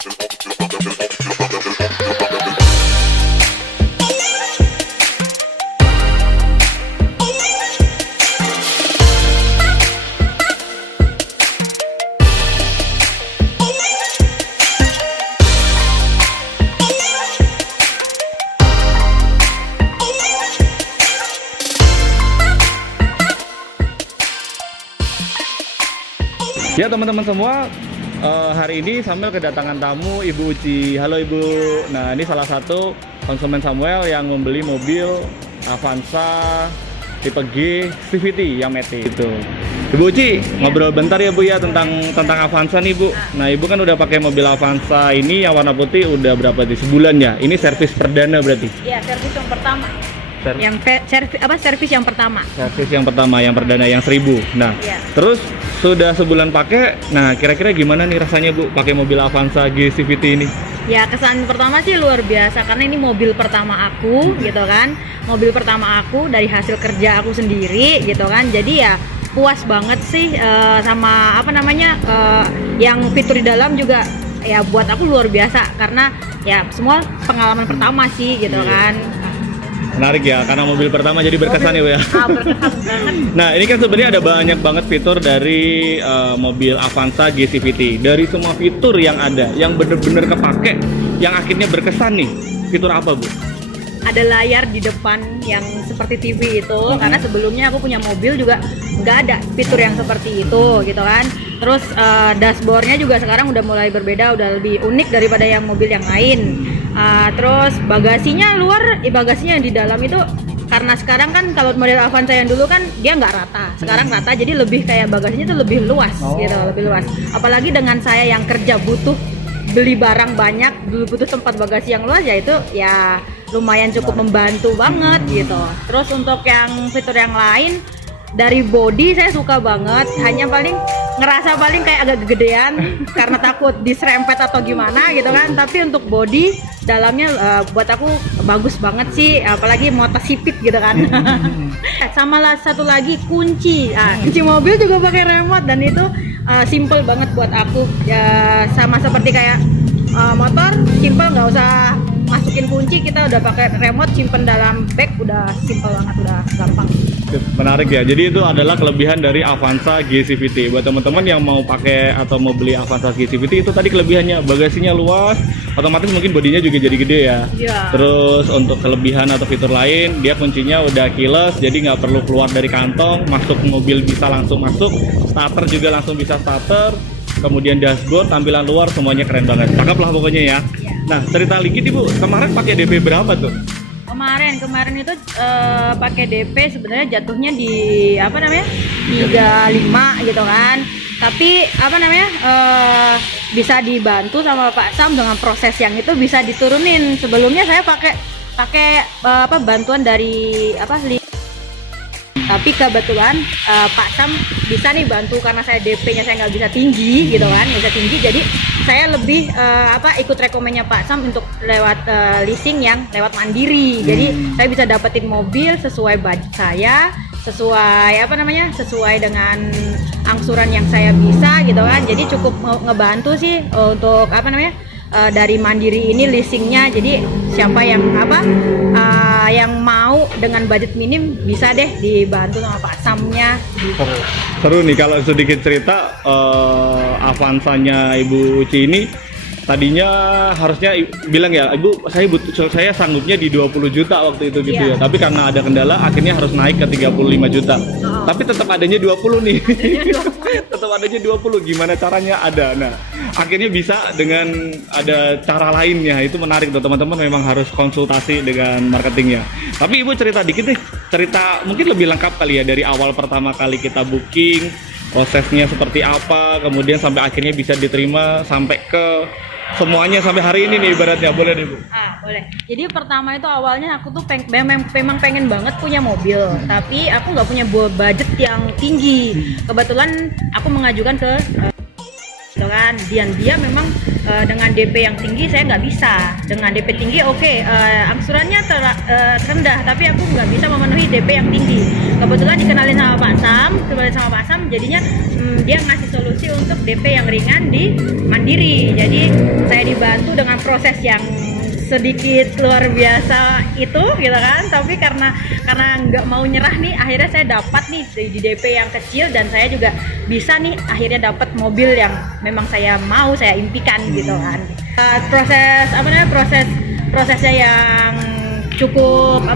Ya teman-teman semua, hari ini Samuel kedatangan tamu Ibu Uci. Halo Ibu. Nah, ini salah satu konsumen Samuel yang membeli mobil Avanza tipe G CVT yang matic itu. Ibu Uci, ngobrol bentar ya Bu ya tentang Avanza nih Bu. Nah, Ibu kan udah pakai mobil Avanza ini yang warna putih udah berapa sih? Sebulan ya? Ini servis perdana berarti? Iya, servis yang pertama. Servis yang pertama. Servis yang pertama, yang perdana yang 1000. Nah, ya. Terus sudah sebulan pakai. Nah, kira-kira gimana nih rasanya Bu pakai mobil Avanza G CVT ini? Ya, kesan pertama sih luar biasa karena ini mobil pertama aku gitu kan. Mobil pertama aku dari hasil kerja aku sendiri gitu kan. Jadi ya puas banget sih sama yang fitur di dalam juga ya buat aku luar biasa karena ya semua pengalaman pertama sih gitu kan. Menarik ya, karena mobil pertama jadi berkesan ya Bu ya. Berkesan banget. Nah, ini kan sebenarnya ada banyak banget fitur dari mobil Avanza G CVT. Dari semua fitur yang ada, yang bener-bener kepake, yang akhirnya berkesan nih, fitur apa Bu? Ada layar di depan yang seperti TV itu, karena sebelumnya aku punya mobil juga nggak ada fitur yang seperti itu gitu kan. Terus dashboardnya juga sekarang udah mulai berbeda, udah lebih unik daripada yang mobil yang lain. Terus bagasinya bagasinya yang di dalam itu karena sekarang kan kalau model Avanza yang dulu kan dia nggak rata, sekarang rata, jadi lebih kayak bagasinya itu lebih luas gitu, lebih luas. Apalagi dengan saya yang kerja butuh beli barang banyak, butuh tempat bagasi yang luas, ya itu ya lumayan cukup membantu banget gitu. Terus untuk yang fitur yang lain dari body saya suka banget, hanya ngerasa kayak agak kegedean karena takut diserempet atau gimana gitu kan. Tapi untuk body dalamnya buat aku bagus banget sih, apalagi motor sipit gitu kan. Sama satu lagi kunci mobil juga pakai remote dan itu simple banget buat aku ya, sama seperti kayak motor simple, nggak usah masukin kunci, kita udah pakai remote, simpen dalam bag, udah simple banget, udah gampang. Menarik ya, jadi itu adalah kelebihan dari Avanza G CVT. Buat teman-teman yang mau pakai atau mau beli Avanza G CVT, itu tadi kelebihannya, bagasinya luas, otomatis mungkin bodinya juga jadi gede ya. Terus untuk kelebihan atau fitur lain, dia kuncinya udah keyless, jadi nggak perlu keluar dari kantong, masuk mobil bisa langsung masuk, starter juga langsung bisa starter. Kemudian dashboard, tampilan luar semuanya keren banget, cakep lah pokoknya ya. Nah, cerita dikit Ibu, kemarin pakai DP berapa tuh? Kemarin itu pakai DP sebenarnya jatuhnya di 35 gitu kan. Tapi bisa dibantu sama Pak Sam dengan proses yang itu bisa diturunin. Sebelumnya saya pakai bantuan dari tapi kebetulan Pak Sam bisa nih bantu karena saya DP-nya saya nggak bisa tinggi gitu kan, nggak bisa tinggi, jadi saya lebih ikut rekomennya Pak Sam untuk lewat leasing yang lewat mandiri. Jadi saya bisa dapetin mobil sesuai budget saya, sesuai dengan angsuran yang saya bisa gitu kan. Jadi cukup ngebantu sih untuk dari mandiri ini leasingnya. Jadi siapa yang yang mau dengan budget minim bisa deh dibantu sama Pak Samnya gitu. Seru nih kalau sedikit cerita Avanzanya Ibu Uci ini. Tadinya harusnya bilang ya, Ibu saya sanggupnya di 20 juta waktu itu gitu ya. Tapi karena ada kendala akhirnya harus naik ke 35 juta. Tapi tetap adanya 20 nih. Tetap adanya 20. Gimana caranya ada. Nah, akhirnya bisa dengan ada cara lainnya. Itu menarik tuh teman-teman, memang harus konsultasi dengan marketingnya. Tapi Ibu cerita dikit deh. Cerita mungkin lebih lengkap kali ya, dari awal pertama kali kita booking, prosesnya seperti apa, kemudian sampai akhirnya bisa diterima sampai ke semuanya sampai hari ini nih ibaratnya. Boleh deh Bu? Boleh. Jadi pertama itu awalnya aku tuh memang pengen banget punya mobil, tapi aku nggak punya budget yang tinggi. Kebetulan aku mengajukan ke kan. Dan dia memang dengan DP yang tinggi saya nggak bisa. Dengan DP tinggi angsurannya rendah, tapi aku nggak bisa memenuhi DP yang tinggi. Kebetulan dikenalin sama Pak Sam, jadinya dia ngasih solusi untuk DP yang ringan di Mandiri. Jadi saya dibantu dengan proses yang sedikit luar biasa itu gitu kan, tapi karena nggak mau nyerah nih, akhirnya saya dapat nih di DP yang kecil, dan saya juga bisa nih akhirnya dapat mobil yang memang saya impikan gitu kan. Prosesnya yang cukup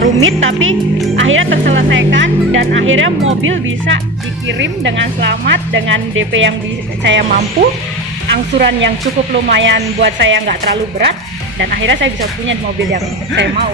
rumit, tapi akhirnya terselesaikan dan akhirnya mobil bisa dikirim dengan selamat dengan DP yang saya mampu, angsuran yang cukup lumayan buat saya, nggak terlalu berat, dan akhirnya saya bisa punya mobil yang saya mau.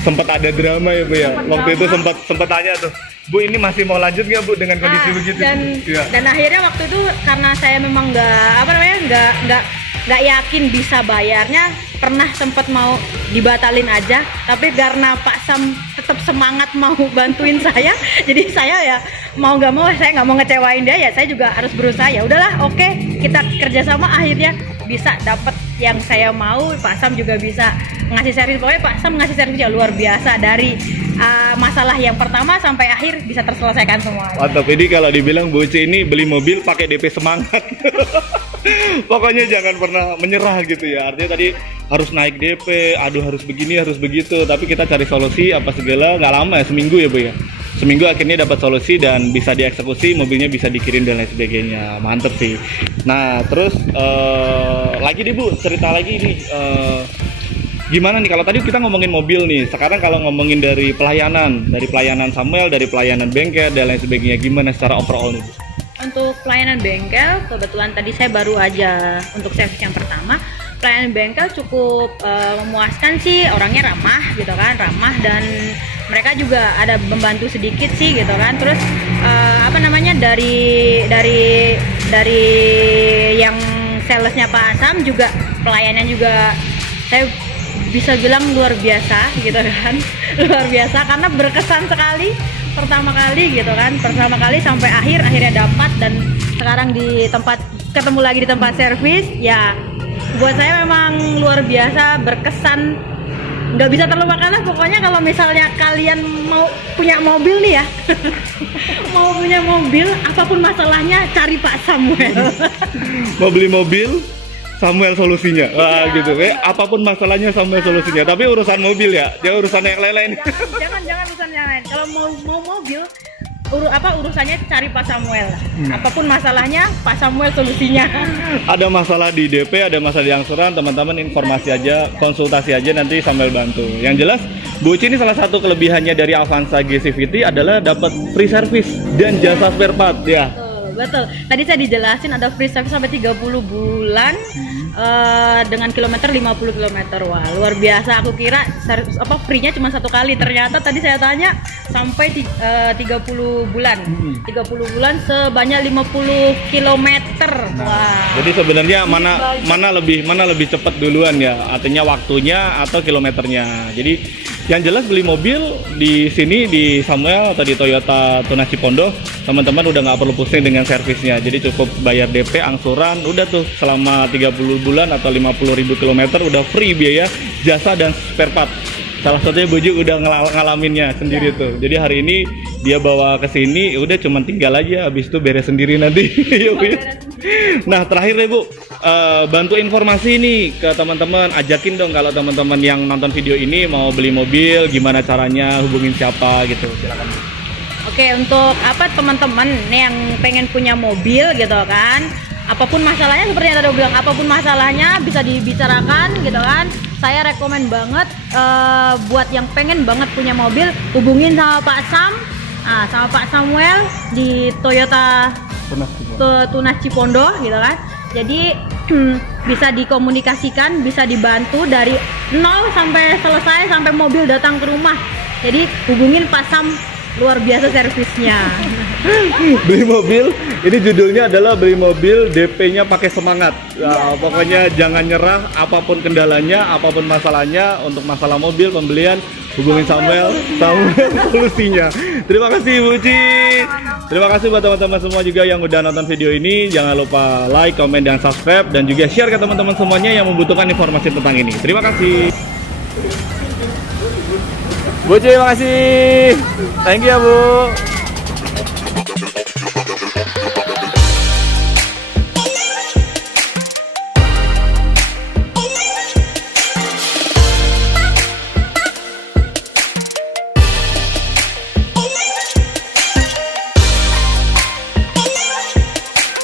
Sempat ada drama ya Bu ya. Waktu itu sempat tanya tuh, Bu ini masih mau lanjut nggak Bu dengan kondisi begitu? Dan akhirnya waktu itu karena saya memang nggak yakin bisa bayarnya, pernah sempat mau dibatalin aja, tapi karena Pak Sam tetap semangat mau bantuin saya, jadi saya ya mau nggak mau, saya nggak mau ngecewain dia, ya saya juga harus berusaha. Ya udahlah, oke, kita kerjasama, akhirnya bisa dapat yang saya mau. Pak Sam juga bisa ngasih servis, pokoknya Pak Sam ngasih servis yang luar biasa, dari masalah yang pertama sampai akhir bisa terselesaikan semua. Mantap. Jadi kalau dibilang Bu Uci ini beli mobil pakai DP semangat. Pokoknya jangan pernah menyerah gitu ya. Artinya tadi harus naik DP, aduh harus begini, harus begitu. Tapi kita cari solusi apa segala, nggak lama ya, seminggu ya Bu ya. Seminggu akhirnya dapat solusi dan bisa dieksekusi, mobilnya bisa dikirim dan lain sebagainya. Mantep sih. Nah terus lagi deh Bu, cerita lagi nih. Gimana nih kalau tadi kita ngomongin mobil nih, sekarang kalau ngomongin dari pelayanan Samuel, dari pelayanan bengkel dan lain sebagainya, gimana secara overall nih Bu? Untuk pelayanan bengkel, kebetulan tadi saya baru aja untuk servis yang pertama. Pelayanan bengkel cukup memuaskan sih, orangnya ramah gitu kan, dan mereka juga ada membantu sedikit sih gitu kan. Terus dari yang salesnya Pak Sam juga, pelayannya juga saya bisa bilang luar biasa gitu kan. Luar biasa karena berkesan sekali pertama kali sampai akhirnya dapat, dan sekarang ketemu lagi di tempat servis ya. Buat saya memang luar biasa, berkesan, nggak bisa terlupakan lah pokoknya. Kalau misalnya kalian mau punya mobil nih ya, mau punya mobil, apapun masalahnya cari Pak Samuel. Mau beli mobil, Samuel solusinya. Wah gitu ya. Apapun masalahnya Samuel solusinya. Tapi urusan mobil ya, jangan urusan yang lain-lain. Jangan urusan yang lain. Kalau mau mobil, urusannya cari Pak Samuel. Apapun masalahnya, Pak Samuel solusinya. Ada masalah di DP, ada masalah di angsuran, teman-teman informasi aja, konsultasi aja, nanti Samuel bantu. Yang jelas, Bu Uci ini salah satu kelebihannya dari Avanza GCVT adalah dapat free service dan jasa spare part ya. Betul. Tadi saya dijelasin ada free service sampai 30 bulan dengan kilometer 50 km. Wah, luar biasa. Aku kira free-nya cuma 1 kali. Ternyata tadi saya tanya sampai 30 bulan. 30 bulan sebanyak 50 km. Wah. Jadi sebenarnya mana lebih cepat duluan ya? Artinya waktunya atau kilometernya. Jadi yang jelas beli mobil di sini di Samuel atau di Toyota Tunas Cipondoh, teman-teman udah nggak perlu pusing dengan servisnya. Jadi cukup bayar DP, angsuran, udah tuh selama 30 bulan atau 50.000 km udah free biaya jasa dan spare part. Salah satunya Bu Uci udah ngalaminnya sendiri tuh. Jadi hari ini dia bawa ke sini, udah cuman tinggal aja, habis itu beres sendiri nanti. Ya, Bu. Nah terakhir deh Bu, bantu informasi nih ke teman-teman, ajakin dong kalau teman-teman yang nonton video ini mau beli mobil, gimana caranya, hubungin siapa gitu, silakan. Oke, untuk teman-teman yang pengen punya mobil gitu kan, apapun masalahnya, seperti yang tadi aku bilang, apapun masalahnya bisa dibicarakan gitu kan. Saya rekomen banget buat yang pengen banget punya mobil, hubungin sama Pak Sam, sama Pak Samuel di Toyota Tunas Cipondoh gitu kan. Jadi bisa dikomunikasikan, bisa dibantu dari nol sampai selesai, sampai mobil datang ke rumah. Jadi hubungin Pak Sam luar biasa servisnya. Beli mobil, ini judulnya adalah beli mobil DP-nya pakai semangat. Nah, pokoknya jangan nyerah apapun kendalanya, apapun masalahnya. Untuk masalah mobil pembelian hubungin Samuel solusinya. Terima kasih Ibu Uci. Terima kasih buat teman-teman semua juga yang udah nonton video ini. Jangan lupa like, comment, dan subscribe, dan juga share ke teman-teman semuanya yang membutuhkan informasi tentang ini. Terima kasih. Bu Uci, makasih. Thank you ya Bu.